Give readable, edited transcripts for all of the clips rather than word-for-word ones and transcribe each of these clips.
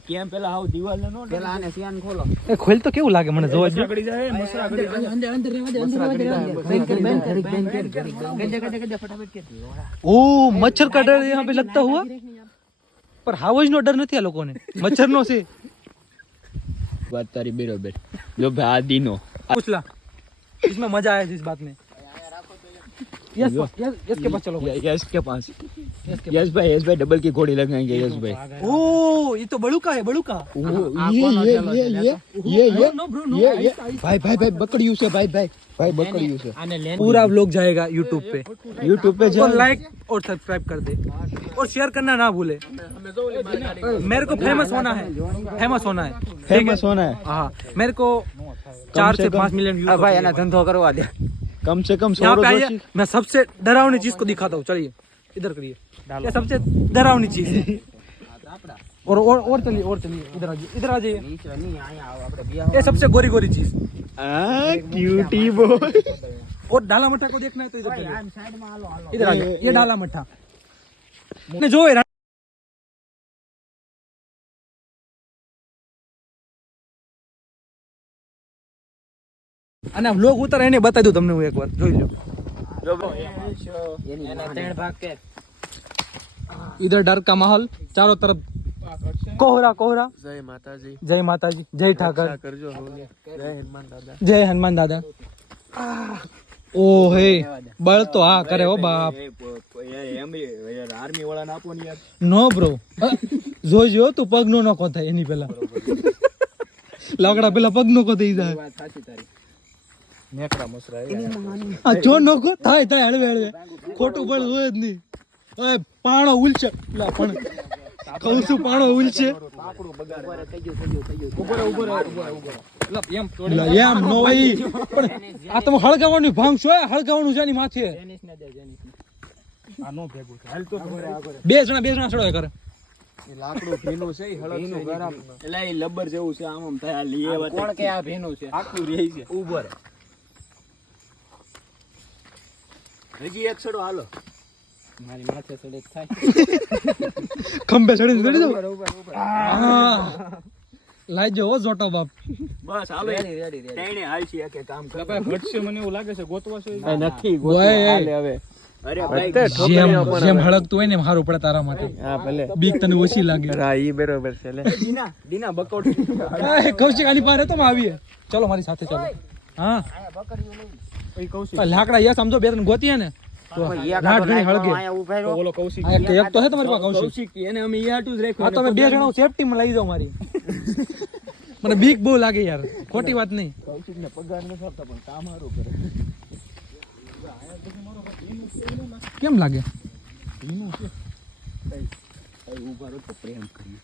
કેમ પેલા આવ દિવાલ નો પેલા આને સિયાન ખોલો એ ખોલ તો કેવું લાગે મને જોવા જો ગડી જાય મસરા ગડી જાય અંદર ફટાફટ કે ओ मच्छर का डर यहाँ पे लगता हुआ पर हावज नो डर नहीं आ लोगों ने मच्छर नो से बात तारी बराबर जो भाई आदि नो पूछ ला इसमें मजा आया जिस बात में यस यस के पास चलो यस के पास यस भाई डबल की घोड़ी लगाएंगे यस भाई ओ ये तो बड़ूका है बड़ूका ये भाई भाई भाई बकड़ियों से भाई भाई भाई बकड़ियों से पूरा व्लॉग जाएगा यूट्यूब पे और और लाइक और सब्सक्राइब कर दे और शेयर करना ना भूले मेरे को फेमस होना है फेमस होना है हाँ मेरे को 4 से 5 मिलियन व्यूज ભાઈ એને ધંધો કરવા દે कम से कम 100 यहाँ पे आइए मैं सबसे डरावनी चीज को दिखाता हूँ चलिए इधर करिए ये सबसे डरावनी चीज है और चलिए इधर आ जाइए નીચે નહીં આયા આવો આપણે બિયા ये सबसे गोरी गोरी चीज क्यूटी बॉय और डाला मट्ठा को देखना है तो इधर चलिए સાઈડ માં હાલો હાલો इधर आ जाइए ये डाला मट्ठा ने जो है અને વ્લોગ ઉતાર એને બતાવી દઉં તમને હું એકવાર જોઈ લો એના ત્રણ ભાગ કે इधर डर का माहौल चारों तरफ कोहरा कोहरा जय माता जी जय ठाकर जय हनुमान दादा ओ हे बल तो आ करे हो बाप आर्मी वाला ना आपो यार नो ब्रो જોજો તું પગ નો નકો થાય એની પહેલા લાકડા પેલા પગ નકો થઈ જાય વાત સાચી તારી નેકડા મસરા આ જો નકો થાય થાય હળવે હળવે ખોટું બળ હોય જ નહીં ઓય પાણો ઉલચે લા પણ કહું છું પાણો ઉલચે પાકડું બગાડ થઈ ગયું લા એમ નો ભાઈ પણ આ તમે હળગાવવાની ભાંગ છો હળગાવવાનું છે એની માથે જેનિસ ને દે જેનિસ આ નો ભેગું હાલ તો બે જણા ચડો કરે એ લાકડું ભીનું છે હળગ ગરમ એટલે એ લબર જેવું છે આમ થાય લીએ વાત કોણ કે આ ભીનું છે આખું રહી છે ઉભર હજી એક છડો હાલો મારી માથે સડે થાય ખંભે ચડી ચડી દો લાઈ જો જોટો બાપ બસ હાલો રેડી ટેણે હાલ છે કે કામ કરે ઘટશે મને એવું લાગે છે ગોતવા છે નથી ઓય, હાલે હવે અરે ભાઈ જેમ હળગતું હોય ને એમ સારું પડે તારા માટે હા ભલે બીક તને ઓછી લાગે હા ઈ બરોબર છે લે દીના બકોટ કૌશિક આની પાસે તો આવીએ ચલો મારી સાથે ચાલો હા લાકડા યસ સમજો બે ત્રણ ગોતીએ ને તો રાત ઘણી હળગે આયા ઉભા રહો બોલો કૌશિક આ એક તો હે તમારી પાસે કૌશિક કૌશિક એને અમે ઈ હાટું જ હા રાખ્યું તમે બે જણા સેફટી માં લઈ જાઓ મારી મને બીક બહુ લાગે યાર ખોટી વાત નહીં કૌશિક ને પગાર ન આપતા પણ કામ સારું કરે કેમ લાગે ઉભા રહો તો પ્રેમ કરીએ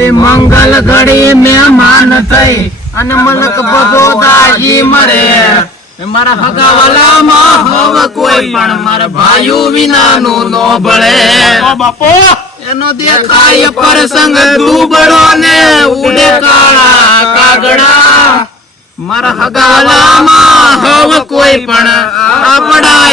એવી મંગલ ઘડી મહેમાન થઈ અને મલક બધો દાજી મરે મારા હગાવાલામાં હવે કોઈ પણ મારા ભાઈઓ વિનાનું નો ભળે એનો દેખાય પ્રસંગ દુબળો ને ઉડે કાળા કાગડા મારા હગાવાલામાં હવે કોઈ પણ આપડા